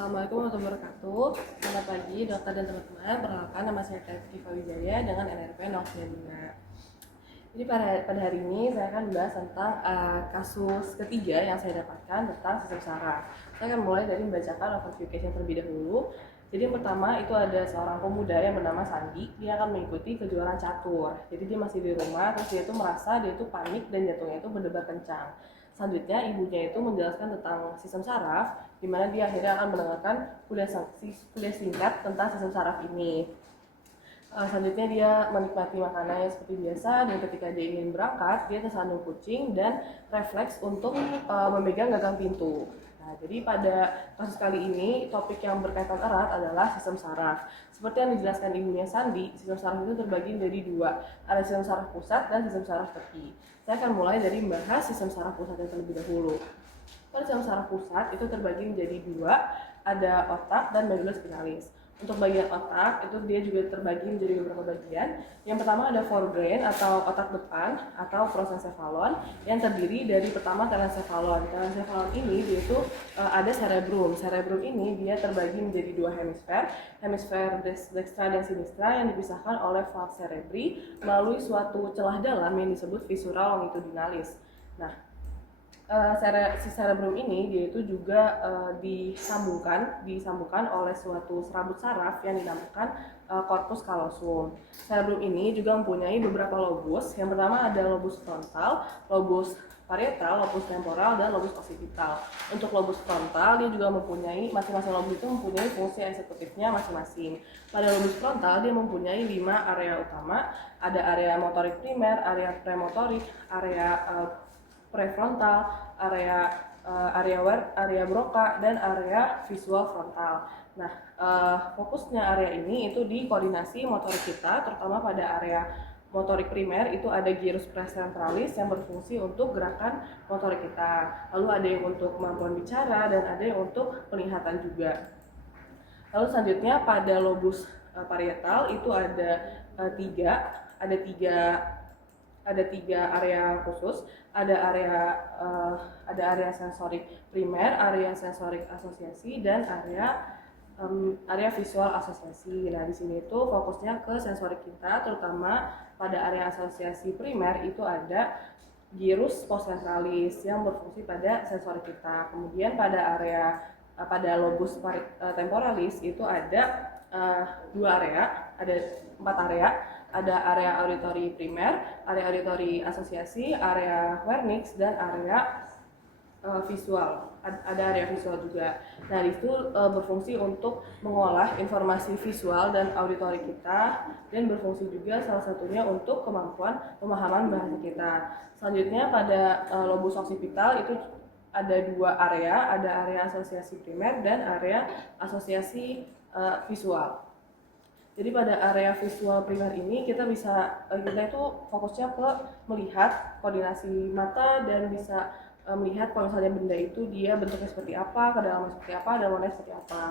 Assalamualaikum warahmatullahi wabarakatuh. Selamat pagi dokter dan teman-teman. Perkenalkan, nama saya Kifa Wijaya dengan NRP 095. Jadi pada hari ini saya akan membahas tentang kasus ketiga yang saya dapatkan tentang sistem saraf. Saya akan mulai dari membacakan overview case yang terlebih dahulu. Jadi yang pertama itu ada seorang pemuda yang bernama Sandi. Dia akan mengikuti kejuaraan catur. Jadi dia masih di rumah, terus dia itu merasa dia itu panik dan jantungnya itu berdebar kencang. Selanjutnya ibunya itu menjelaskan tentang sistem saraf, di mana dia akhirnya akan mendengarkan kuliah singkat tentang sistem saraf ini. Selanjutnya dia menikmati makanannya seperti biasa, dan ketika dia ingin berangkat, dia tersandung kucing dan refleks untuk memegang gagang pintu. Nah, jadi pada kasus kali ini topik yang berkaitan erat adalah sistem saraf. Seperti yang dijelaskan ibunya Sandi, sistem saraf itu terbagi menjadi dua, ada sistem saraf pusat dan sistem saraf tepi. Saya akan mulai dari membahas sistem saraf pusat yang terlebih dahulu. Pada sistem saraf pusat itu terbagi menjadi dua, ada otak dan medula spinalis. Untuk bagian otak itu dia juga terbagi menjadi beberapa bagian. Yang pertama ada forebrain atau otak depan atau prosencephalon yang terdiri dari pertama telencephalon. Telencephalon ini dia itu ada cerebrum. Cerebrum ini dia terbagi menjadi dua hemisfer, hemisfer dextra dan sinistra yang dipisahkan oleh valve cerebri melalui suatu celah dalam yang disebut fissura longitudinalis. Nah, si cerebrum ini dia itu juga disambungkan oleh suatu serabut saraf yang dinamakan corpus callosum. Cerebrum ini juga mempunyai beberapa lobus. Yang pertama ada lobus frontal, lobus parietal, lobus temporal, dan lobus occipital. Untuk lobus frontal dia juga mempunyai, masing-masing lobus itu mempunyai fungsi eksekutifnya masing-masing. Pada lobus frontal dia mempunyai 5 area utama, ada area motorik primer, area premotorik, area prefrontal, area broca, dan area visual frontal. Nah, fokusnya area ini itu di koordinasi motorik kita, terutama pada area motorik primer itu ada gyrus precentralis yang berfungsi untuk gerakan motorik kita. Lalu ada yang untuk kemampuan bicara dan ada yang untuk penglihatan juga. Lalu selanjutnya pada lobus parietal itu ada tiga area khusus, ada area sensorik primer, area sensorik asosiasi, dan area visual asosiasi. Nah, di sini itu fokusnya ke sensorik kita, terutama pada area asosiasi primer itu ada gyrus postventralis yang berfungsi pada sensorik kita. Kemudian pada lobus temporalis itu ada ada 4 area. Ada area auditory primer, area auditory asosiasi, area vernix, dan area visual. Ada area visual juga. Nah, itu berfungsi untuk mengolah informasi visual dan auditori kita, dan berfungsi juga salah satunya untuk kemampuan pemahaman bahasa kita. Selanjutnya pada lobus occipital itu ada 2 area, ada area asosiasi primer dan area asosiasi visual. Jadi pada area visual primer ini kita itu fokusnya ke melihat koordinasi mata dan bisa melihat kalau misalnya benda itu dia bentuknya seperti apa, kedalaman seperti apa, dan warnanya seperti apa.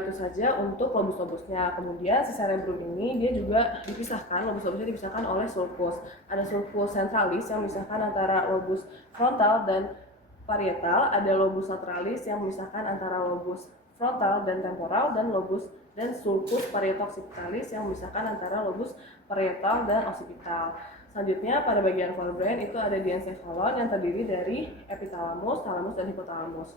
Itu saja untuk lobus-lobusnya. Kemudian si cerebrum ini dia juga lobus-lobusnya dipisahkan oleh sulcus. Ada sulcus centralis yang memisahkan antara lobus frontal dan parietal, ada lobus lateralis yang memisahkan antara lobus frontal dan temporal, dan sulcus parieto-occipitalis yang memisahkan antara lobus parietal dan occipital. Selanjutnya pada bagian forebrain itu ada diencephalon yang terdiri dari epitalamus, talamus, dan hipotalamus.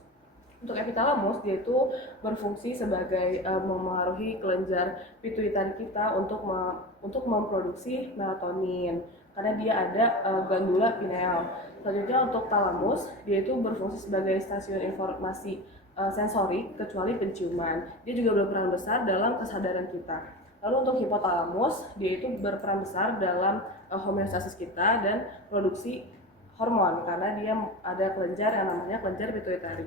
Untuk epitalamus dia itu berfungsi sebagai memengaruhi kelenjar pituitari kita untuk memproduksi melatonin karena dia ada glandula pineal. Selanjutnya untuk talamus dia itu berfungsi sebagai stasiun informasi sensorik kecuali penciuman. Dia juga berperan besar dalam kesadaran kita. Lalu untuk hipotalamus dia itu berperan besar dalam homeostasis kita dan produksi hormon karena dia ada kelenjar yang namanya kelenjar pituitari.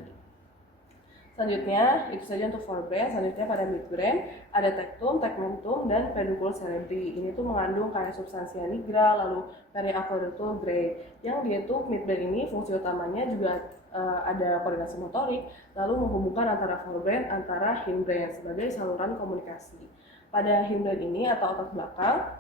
Selanjutnya, itu saja untuk forebrain. Selanjutnya pada midbrain, ada tectum, tegmentum, dan peduncle cerebri. Ini tuh mengandung kayak substansia nigra, lalu periaqueductal gray. Yang dia tuh midbrain ini fungsi utamanya juga ada koordinasi motorik, lalu menghubungkan antara forebrain, antara hindbrain sebagai saluran komunikasi. Pada hindbrain ini atau otak belakang,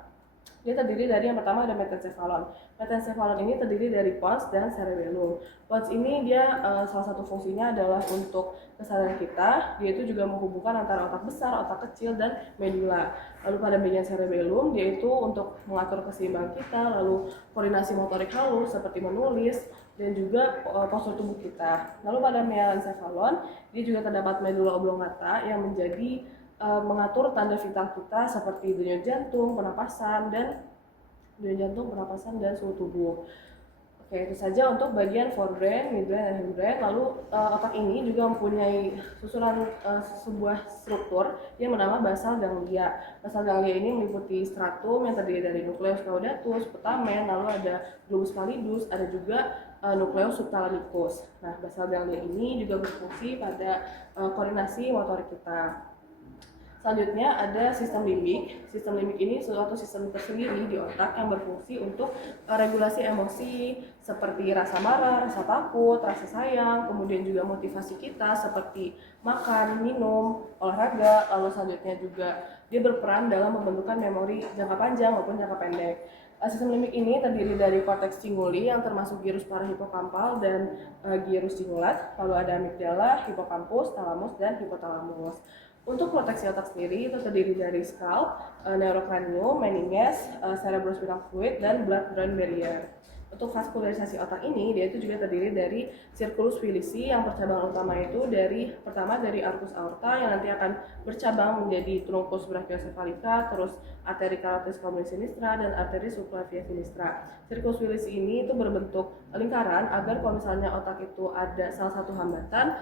Dia terdiri dari yang pertama ada metencephalon. Metencephalon ini terdiri dari pons dan cerebellum. Pons ini dia salah satu fungsinya adalah untuk kesadaran kita. Dia itu juga menghubungkan antara otak besar, otak kecil, dan medula. Lalu pada bagian cerebellum dia itu untuk mengatur keseimbangan kita, lalu koordinasi motorik halus seperti menulis dan juga postur tubuh kita. Lalu pada melencephalon dia juga terdapat medula oblongata yang menjadi mengatur tanda vital kita seperti denyut jantung, pernapasan dan suhu tubuh. Oke, itu saja untuk bagian forebrain, midbrain, dan hindbrain. Lalu otak ini juga mempunyai susunan sebuah struktur yang bernama basal ganglia. Basal ganglia ini meliputi stratum yang terdiri dari nucleus caudatus, putamen, lalu ada globus pallidus, ada juga nucleus subthalamicus. Nah, basal ganglia ini juga berfungsi pada koordinasi motorik kita. Selanjutnya ada sistem limbik. Sistem limbik ini suatu sistem tersendiri di otak yang berfungsi untuk regulasi emosi seperti rasa marah, rasa takut, rasa sayang, kemudian juga motivasi kita seperti makan, minum, olahraga. Lalu selanjutnya juga dia berperan dalam pembentukan memori jangka panjang maupun jangka pendek. Sistem limbik ini terdiri dari korteks cinguli yang termasuk gyrus parahipokampal dan gyrus cingulat. Lalu ada amigdala, hipokampus, talamus, dan hipotalamus. Untuk proteksi otak sendiri itu terdiri dari scalp, neurocranium, meninges, cerebrospinal fluid, dan blood-brain barrier. Untuk vaskularisasi otak ini, dia itu juga terdiri dari circulus villisi yang percabangan utama itu pertama dari arcus aorta yang nanti akan bercabang menjadi truncus brachiocephalica, terus arteri carotis comunis sinistra, dan arteri subclavia sinistra. Circulus villisi ini itu berbentuk lingkaran agar kalau misalnya otak itu ada salah satu hambatan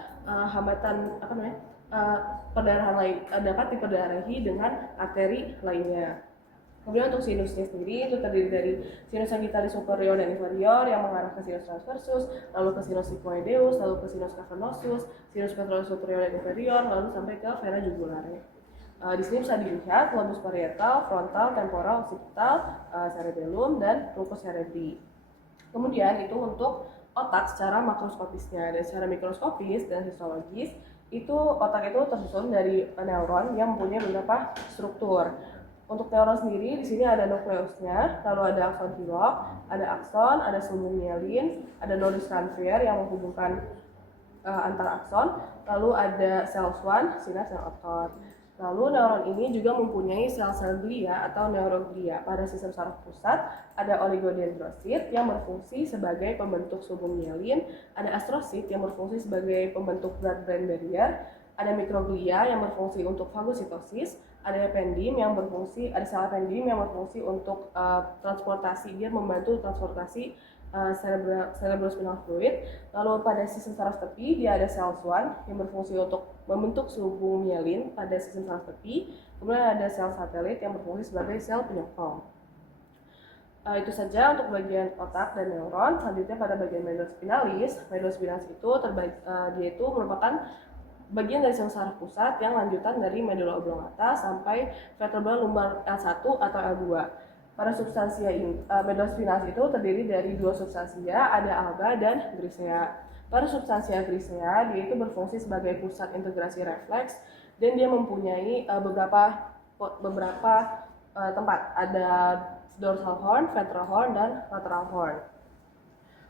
perdarahan lain dapat diperdarahi dengan arteri lainnya. Kemudian untuk sinusnya sendiri itu terdiri dari sinus sagittalis superior dan inferior yang mengarah ke sinus transversus, lalu ke sinus sigmoideus, lalu ke sinus cavernosus, sinus petrolus superior dan inferior, lalu sampai ke vena jugulare. Di sini bisa dilihat lobus parietal, frontal, temporal, occipital, cerebellum, dan truncus cerebri. Kemudian itu untuk otak secara makroskopisnya, dan secara mikroskopis dan histologis itu otak itu tersusun dari neuron yang mempunyai beberapa struktur. Untuk neuron sendiri di sini ada nukleusnya, lalu ada akson hilok, ada akson, ada sulbum mielin, ada nodus transfer yang menghubungkan antar akson, lalu ada sel swan, sinas dan otot. Lalu neuron ini juga mempunyai sel-sel glia atau neuroglia. Pada sistem saraf pusat ada oligodendrosit yang berfungsi sebagai pembentuk sulbum mielin, ada astrosit yang berfungsi sebagai pembentuk blood-brain barrier, ada mikroglia yang berfungsi untuk fagositosis, ada ependim yang berfungsi, ada sel ependim yang berfungsi untuk transportasi, dia membantu transportasi cerebrospinal fluid. Lalu pada sistem saraf tepi dia ada sel swan yang berfungsi untuk membentuk sulbum mielin pada sistem saraf tepi. Kemudian ada sel satelit yang berfungsi sebagai sel penyokong. Itu saja untuk bagian otak dan neuron. Selanjutnya pada bagian medula spinalis. Medula spinalis itu dia itu merupakan bagian dari sistem saraf pusat yang lanjutan dari medula oblongata sampai vertebra lumbar L1 atau L2. Pada substansia medula spinalis itu terdiri dari dua substansia, ada alga dan grisea. Pada substansia grisea, dia itu berfungsi sebagai pusat integrasi refleks dan dia mempunyai beberapa tempat, ada dorsal horn, ventral horn, dan lateral horn.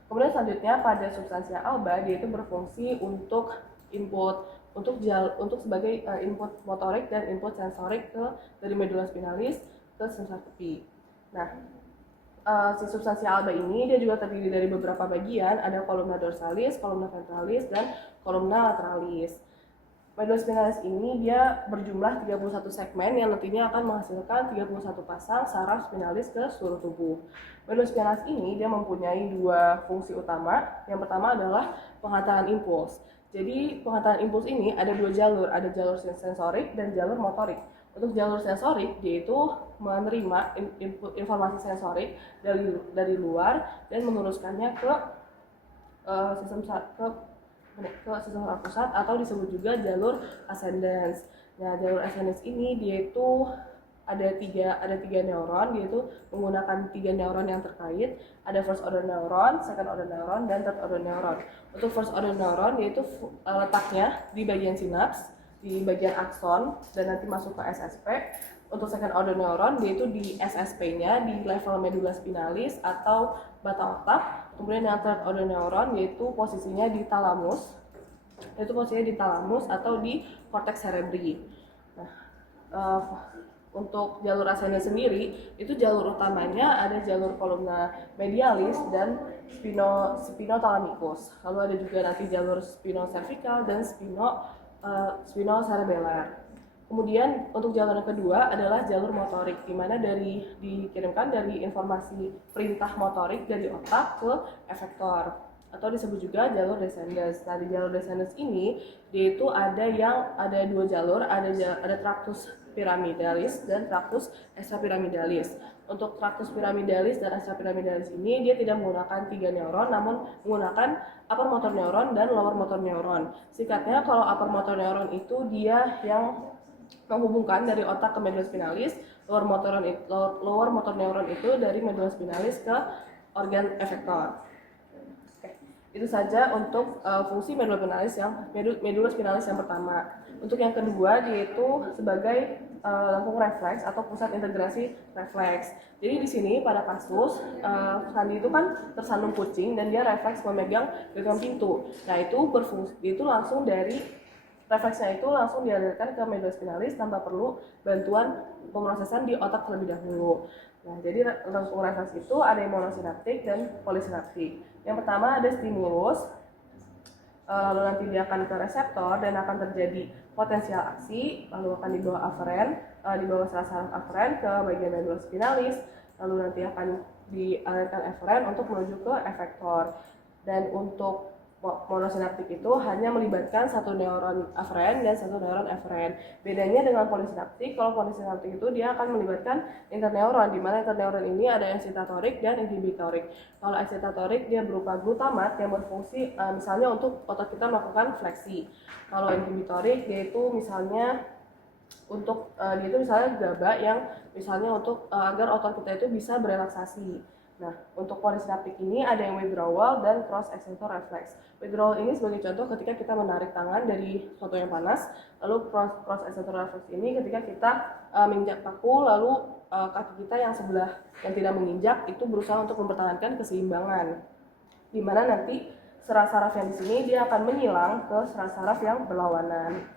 Kemudian selanjutnya pada substansia alba, dia itu berfungsi untuk sebagai input motorik dan input sensorik dari medula spinalis ke sistem saraf tepi. Nah, si substansi alba ini dia juga terdiri dari beberapa bagian, ada kolumna dorsalis, kolumna ventralis, dan kolumna lateralis. Medula spinalis ini dia berjumlah 31 segmen yang nantinya akan menghasilkan 31 pasang saraf spinalis ke seluruh tubuh. Medula spinalis ini dia mempunyai dua fungsi utama. Yang pertama adalah penghantaran impuls. Jadi penghantaran impuls ini ada dua jalur, ada jalur sensorik dan jalur motorik. Untuk jalur sensorik, dia itu menerima informasi sensorik dari luar dan meneruskannya ke sistem saraf pusat atau disebut juga jalur ascendens. Nah, jalur ascendens ini dia itu ada tiga neuron, dia itu menggunakan tiga neuron yang terkait. Ada first order neuron, second order neuron, dan third order neuron. Untuk first order neuron dia itu letaknya di bagian sinaps, di bagian akson, dan nanti masuk ke SSP. untuk second order neuron yaitu di SSP-nya di level medula spinalis atau batang otak. Kemudian yang third order neuron yaitu posisinya di thalamus, atau di cortex cerebri. Nah, untuk jalur ascendens sendiri itu jalur utamanya ada jalur columna medialis dan spinothalamicus. Lalu ada juga nanti jalur spinocervical dan spinocerebellar. Kemudian untuk jalur yang kedua adalah jalur motorik, di mana dikirimkan dari informasi perintah motorik dari otak ke efektor, atau disebut juga jalur descendens. Nah, di jalur descendens ini dia itu ada dua jalur, ada tractus piramidalis dan tractus extrapyramidalis. Untuk tractus piramidalis dan extrapyramidalis ini dia tidak menggunakan 3 neuron, namun menggunakan upper motor neuron dan lower motor neuron. Singkatnya, kalau upper motor neuron itu dia yang menghubungkan dari otak ke medula spinalis, lower motor neuron itu dari medula spinalis ke organ efektor. Itu saja untuk fungsi medula spinalis yang pertama. Untuk yang kedua yaitu sebagai lengkung refleks atau pusat integrasi refleks. Jadi di sini pada kasus Sandi itu kan tersandung kucing dan dia refleks memegang gagang pintu. Nah, refleksnya itu langsung dialirkan ke medula spinalis tanpa perlu bantuan pemrosesan di otak terlebih dahulu. Nah, jadi lengkung refleks itu ada yang monosinaptik dan polisinaptik. Yang pertama ada stimulus, lalu nanti dia akan ke reseptor dan akan terjadi potensial aksi, lalu akan dibawa dibawa saraf aferen ke bagian medula spinalis, lalu nanti akan dialirkan eferen untuk menuju ke efektor. Dan untuk monosinaptik itu hanya melibatkan satu neuron aferen dan satu neuron eferen. Bedanya dengan polisinaptik, kalau polisinaptik itu dia akan melibatkan interneuron, di mana interneuron ini ada excitatorik dan inhibitorik. Kalau excitatorik dia berupa glutamat yang berfungsi misalnya untuk otot kita melakukan fleksi. Kalau inhibitorik dia itu misalnya untuk dia itu misalnya GABA yang misalnya untuk agar otot kita itu bisa berelaksasi. Nah, untuk polisinaptik ini ada yang withdrawal dan cross excitor reflex. Withdrawal ini sebagai contoh ketika kita menarik tangan dari sesuatu yang panas, lalu cross excitor reflex ini ketika kita menginjak paku, lalu kaki kita yang sebelah yang tidak menginjak itu berusaha untuk mempertahankan keseimbangan. Di mana nanti saraf-saraf yang di sini dia akan menyilang ke saraf-saraf yang berlawanan.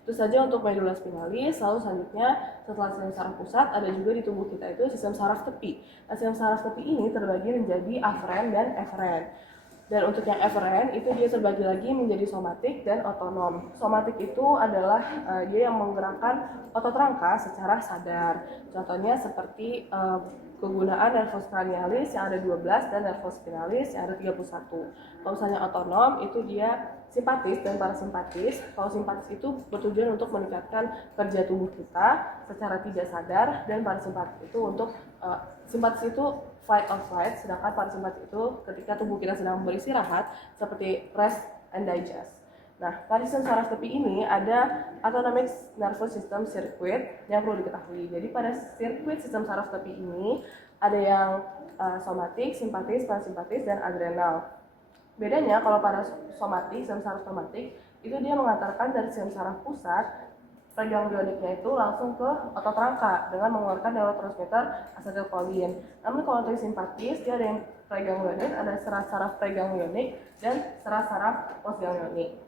Itu saja untuk medula spinalis. Lalu selanjutnya setelah sistem saraf pusat ada juga di tubuh kita itu sistem saraf tepi. Nah, sistem saraf tepi ini terbagi menjadi aferen dan eferen. Dan untuk yang eferen itu dia terbagi lagi menjadi somatik dan otonom. Somatik itu adalah dia yang menggerakkan otot rangka secara sadar. Contohnya seperti kegunaan nervus cranialis yang ada 12 dan nervus spinalis yang ada 31. Kalau misalnya otonom itu dia simpatis dan parasimpatis. Kalau simpatis itu bertujuan untuk meningkatkan kerja tubuh kita secara tidak sadar, dan parasimpatis itu untuk simpatis itu fight or flight, sedangkan parasimpatis itu ketika tubuh kita sedang beristirahat seperti rest and digest. Nah, pada sistem saraf tepi ini ada autonomic nervous system circuit yang perlu diketahui. Jadi pada sirkuit sistem saraf tepi ini ada yang somatik, simpatis, parasimpatis, dan adrenal. Bedanya kalau pada somatik, sistem saraf somatik itu dia mengantarkan dari sistem saraf pusat preganglioniknya itu langsung ke otot rangka dengan mengeluarkan neurotransmitter asetilkolin. Namun kalau untuk simpatis dia ada yang preganglionik, ada serat saraf preganglionik dan serat saraf postganglionik.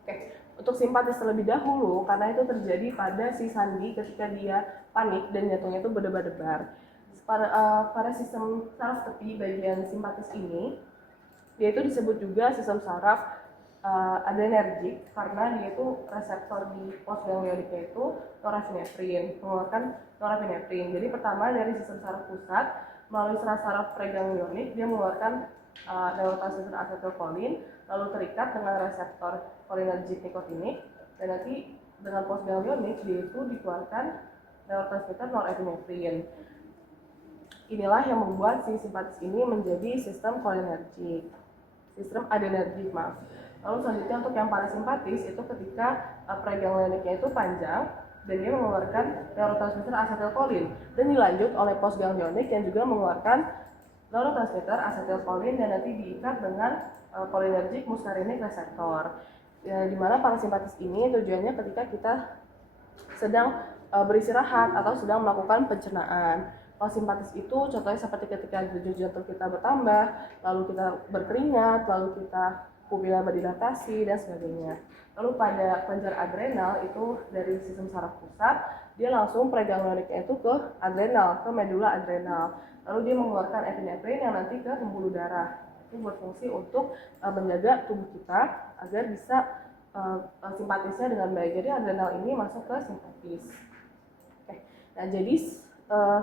Oke, untuk simpatis terlebih dahulu karena itu terjadi pada si Sandi ketika dia panik dan jantungnya itu berdebar-debar. Pada sistem saraf tepi bagian simpatis ini dia itu disebut juga sistem saraf adrenergik karena dia itu reseptor di postganglioniknya itu norepinefrin, mengeluarkan norepinefrin. Jadi pertama dari sistem saraf pusat melalui saraf preganglionik dia mengeluarkan neurotransmitter asetilkolin, lalu terikat dengan reseptor cholinergic nikotinik, dan nanti dengan postganglionik dia itu dikeluarkan neurotransmitter norepinefrin. Inilah yang membuat si simpatis ini menjadi sistem cholinergic. Sistem adrenergik, maaf. Lalu selanjutnya untuk yang parasimpatis itu ketika preganglioniknya itu panjang dan dia mengeluarkan neurotransmitter asetilkolin, dan dilanjut oleh postganglionik yang juga mengeluarkan neurotransmitter asetilkolin dan nanti diikat dengan cholinergic muscarinic reseptor. Di mana parasimpatis ini tujuannya ketika kita sedang beristirahat atau sedang melakukan pencernaan. Kalau simpatis itu contohnya seperti ketika denyut jantung kita bertambah, lalu kita berkeringat, lalu kita pupila berdilatasi dan sebagainya. Lalu pada kelenjar adrenal itu dari sistem saraf pusat, dia langsung preganglioniknya itu ke adrenal, ke medula adrenal. Lalu dia mengeluarkan epinefrin yang nanti ke pembuluh darah. Itu berfungsi untuk menjaga tubuh kita agar bisa simpatisnya dengan baik. Jadi adrenal ini masuk ke simpatis. Oke. Nah, jadi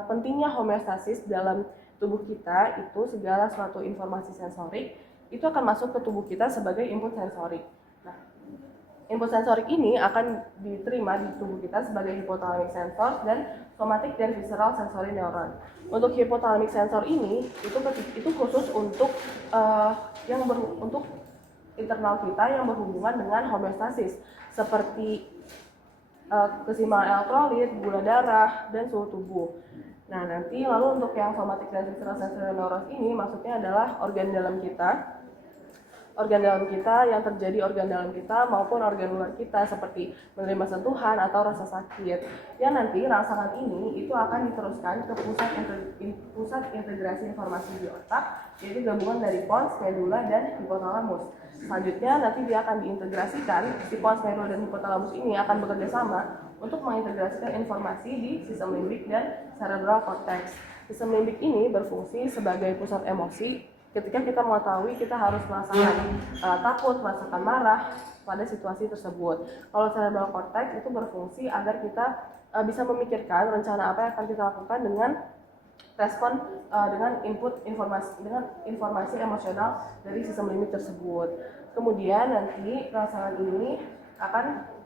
pentingnya homeostasis dalam tubuh kita itu segala suatu informasi sensorik itu akan masuk ke tubuh kita sebagai input sensorik. Nah, input sensorik ini akan diterima di tubuh kita sebagai hypothalamic sensor dan somatic dan visceral sensory neuron. Untuk hypothalamic sensor ini itu khusus untuk untuk internal kita yang berhubungan dengan homeostasis seperti keseimbangan elektrolit, gula darah, dan suhu tubuh. Nah, nanti lalu untuk yang somatic dan visceral sensory neuron ini maksudnya adalah organ dalam yang terjadi organ dalam kita maupun organ luar kita seperti menerima sentuhan atau rasa sakit. Yang nanti rangsangan ini itu akan diteruskan ke pusat integrasi informasi di otak, yaitu gabungan dari pons, medula, dan hipotalamus. Selanjutnya nanti dia akan diintegrasikan, si pons, medula, dan hipotalamus ini akan bekerja sama untuk mengintegrasikan informasi di sistem limbik dan cerebral cortex. Sistem limbik ini berfungsi sebagai pusat emosi ketika kita mengetahui kita harus merasakan takut, merasakan marah pada situasi tersebut. Kalau cerebral cortex itu berfungsi agar kita bisa memikirkan rencana apa yang akan kita lakukan dengan respon dengan input informasi emosional dari sistem limbik tersebut. Kemudian nanti rangsangan ini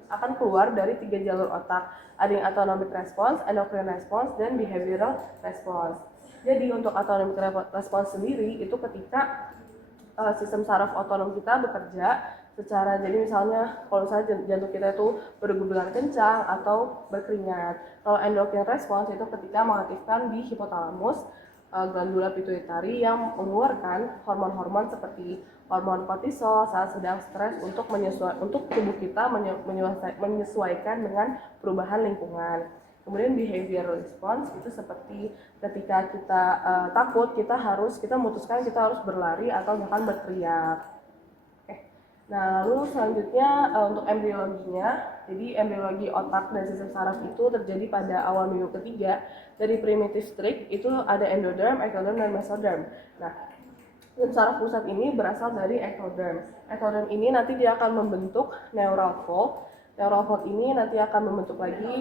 akan keluar dari 3 jalur otak. Ada yang autonomic response, endocrine response, dan behavioral response. Jadi untuk autonomic response sendiri itu ketika sistem saraf otonom kita bekerja secara, jadi misalnya kalau misalnya jantung kita itu berdegup dengan kencang atau berkeringat. Kalau endocrine response itu ketika mengaktifkan di hipotalamus glandula pituitari yang mengeluarkan hormon-hormon seperti hormon kortisol saat sedang stres untuk tubuh kita menyesuaikan dengan perubahan lingkungan. Kemudian behavioral response itu seperti ketika kita takut, kita memutuskan kita harus berlari atau bahkan berteriak. Nah, lalu selanjutnya untuk embriologinya, jadi embriologi otak dan sistem saraf itu terjadi pada awal minggu ketiga. Dari primitive stage itu ada endoderm, ectoderm, dan mesoderm. Nah, sistem saraf pusat ini berasal dari ectoderm. Ectoderm ini nanti dia akan membentuk neural fold. Neural fold ini nanti akan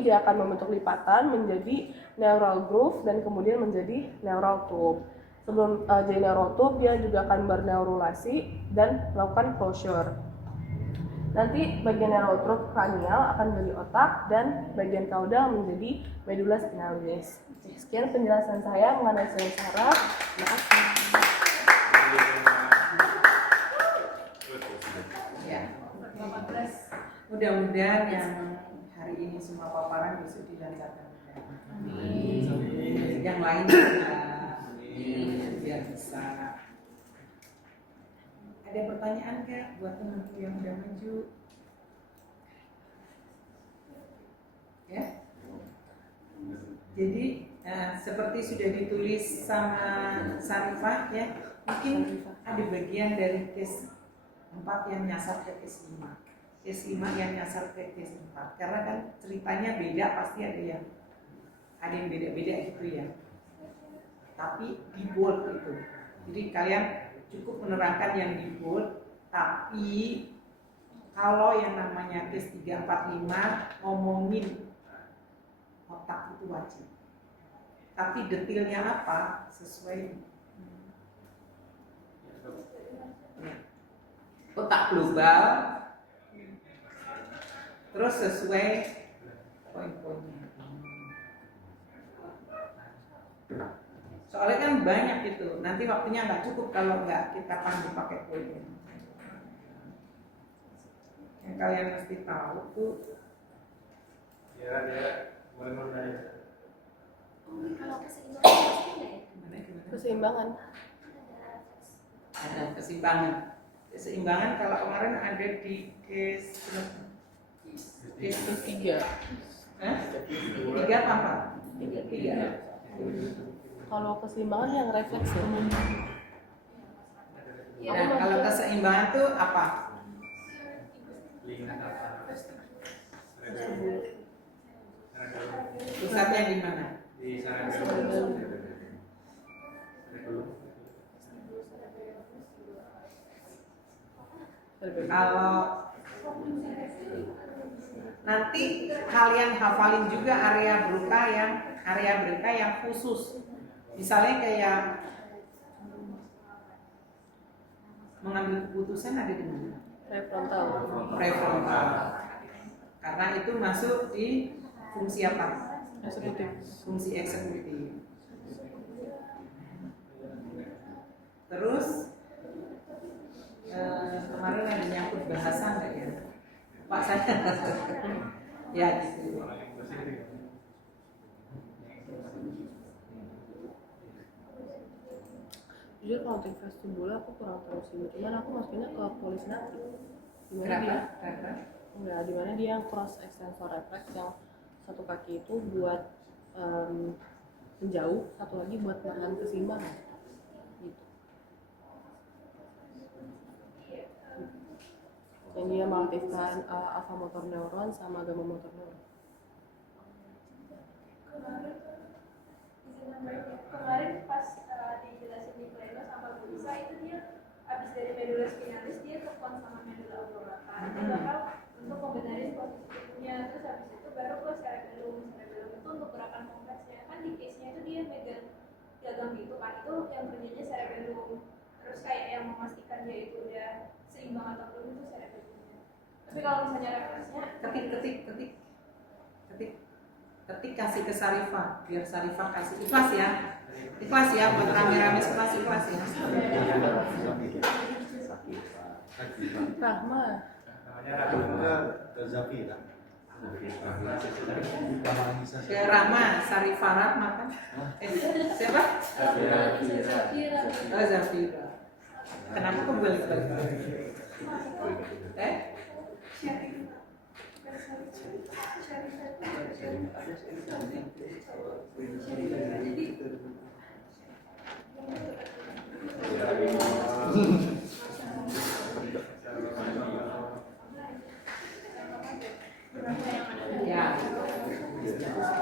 dia akan membentuk lipatan menjadi neural groove dan kemudian menjadi neural tube. Sebelum jadi neural tube, dia juga akan berneurulasi dan melakukan closure. Nanti bagian neural tube kranial akan menjadi otak dan bagian kaudal menjadi medula spinalis. Sekian penjelasan saya mengenai sistem saraf. Terima kasih. Ya. Mudah-mudahan yang hari ini semua paparan besok dilancarkan. Yang lain juga biar bisa. Ada pertanyaan nggak buat temanku yang udah maju? Ya. Jadi seperti sudah ditulis sama Sarifah ya, mungkin ada bagian dari case 4 yang nyasar ke case 5. Case 5 yang nyasar ke case 4. Karena kan ceritanya beda, pasti ada yang beda-beda gitu ya. Tapi di bold itu. Jadi kalian cukup menerangkan yang di bold, tapi kalau yang namanya case 3, 4, 5 ngomongin otak itu wajib. Tapi detailnya apa sesuai otak global, terus sesuai poin-poinnya. Soalnya kan banyak gitu, nanti waktunya nggak cukup kalau nggak kita pandu pakai poinnya. Yang kalian mesti tahu tuh. Ya, boleh bertanya. Kalau keseimbangan Gimana? Keseimbangan. Ada keseimbangan. Keseimbangan kalau kemarin ada di case 3. Hah? 3 apa 4? 3. Kalau keseimbangan yang refleks ya. Nah, kalau keseimbangan tuh apa? Lingkungan apa? Pusatnya di mana? Di cerebellum. Kalau nanti kalian hafalin juga area Broca yang khusus. Misalnya kayak mengambil keputusan ada di mana? Prefrontal. Prefrontal. Karena itu masuk di fungsi apa? Eksekutif. Fungsi eksekutif. Terus kemarin ada nyangkut bahasa nggak ya? Pak saya ya gitu. Jadi kalau untuk vestibular aku kurang tahu sih, cuman aku masukinnya ke polisnatif. Kenapa? Kenapa? Enggak, dimana dia yang cross extensor reflex yang satu kaki itu buat menjauh, satu lagi buat menahan keseimbangan. Gitu. Dan dia mengaktifkan alpha motor neuron sama gamma motor neuron. Kemarin pas dijelasin di pleno sama Bu Lisa itu dia abis dari medula spinalis dia telepon sama medula oblongata itu bakal untuk membenarin posisi tubuhnya, terus habis itu baru ke cerebellum itu untuk gerakan kompleksnya. Kan di case nya itu dia megang gagang gitu kan, itu yang kerjanya cerebellum, terus kayak yang memastikan dia itu udah seimbang atau belum itu cerebellumnya. Tapi kalau misalnya refleksnya ketik kasih ke Sarifah biar Sarifah kasih ikhlas ya buat rame-rame ikhlas ya. Rahma. Ke Rahma Sarifah Rahma kan? Siapa? Oh Zafira. Kenapa kok balik-balik? Ya.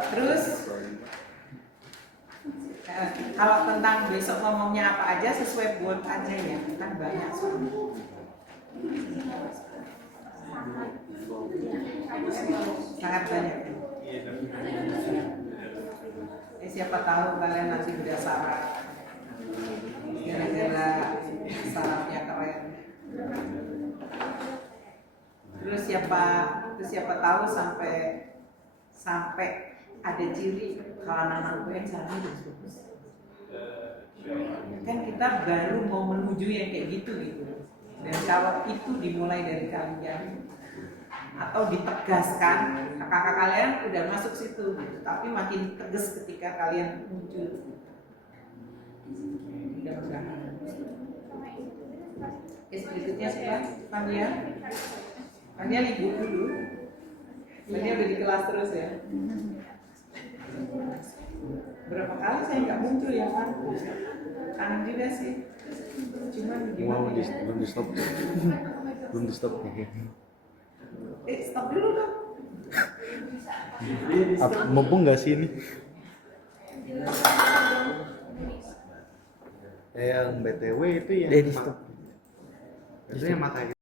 Terus kalau tentang besok ngomongnya apa aja sesuai buat aja ya, kan banyak soalnya. Sangat banyak. Siapa tahu kalian nanti udah saraf gara-gara sarafnya keren. Terus siapa tahu sampai ada ciri kalau anak gue caranya bagus. Kan kita baru mau menuju yang kayak gitu. Dan kalau itu dimulai dari kalian atau ditegaskan, kakak kalian udah masuk situ gitu. Tapi makin tegas ketika kalian muncul. Mudah-mudahan. Berikutnya siapa? Fania libur dulu. Fania udah di kelas terus ya. Berapa kali saya nggak muncul ya Pak? Kangen juga sih. Cuman gimana? Belum di stop. Stop dulu dong. Mumpung nggak sih ini? Yang BTW itu ya. Itu yang matanya.